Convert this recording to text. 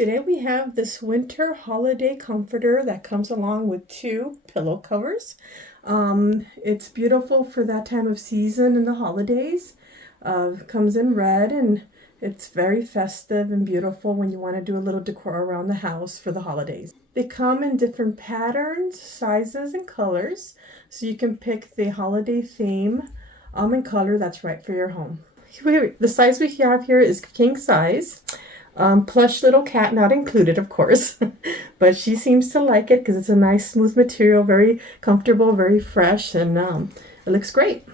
Today we have this winter holiday comforter that comes along with 2 pillow covers. It's beautiful for that time of season in the holidays. Comes in red and it's very festive and beautiful when you want to do a little decor around the house for the holidays. They come in different patterns, sizes, and colors, so you can pick the holiday theme and color that's right for your home. The size we have here is king size. Plush little cat not included, of course, but she seems to like it because it's a nice smooth material, very comfortable, very fresh, and it looks great.